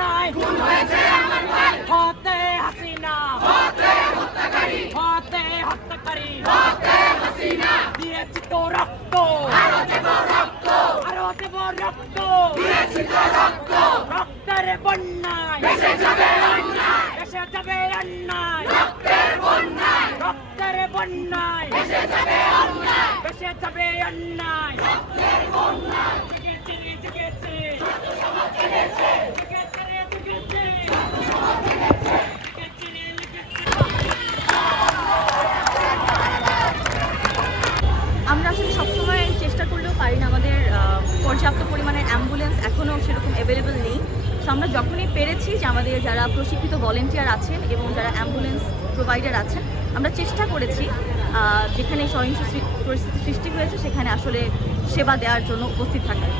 নাই হতে হাসিনা হতে হত্যাকারী দিয়েছি তো রক্ত আরো দেব রক্ত রক্তের বন্যায় দেশে যাবে অন্যায় রক্তের বন্যায় দেশে যাবে অন্যায় আমরা আসলে সবসময় চেষ্টা করলেও পারি না, আমাদের পর্যাপ্ত পরিমাণের অ্যাম্বুলেন্স এখনও সেরকম অ্যাভেলেবেল নেই। তো আমরা যখনই পেরেছি যে আমাদের যারা প্রশিক্ষিত ভলেন্টিয়ার আছেন এবং যারা অ্যাম্বুলেন্স প্রোভাইডার আছেন, আমরা চেষ্টা করেছি যেখানে সহিংস পরিস্থিতি সৃষ্টি হয়েছে সেখানে আসলে সেবা দেওয়ার জন্য উপস্থিত থাকার।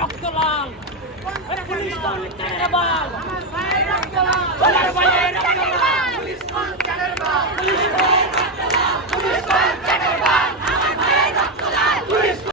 রক্ত লাল পুলিশ তো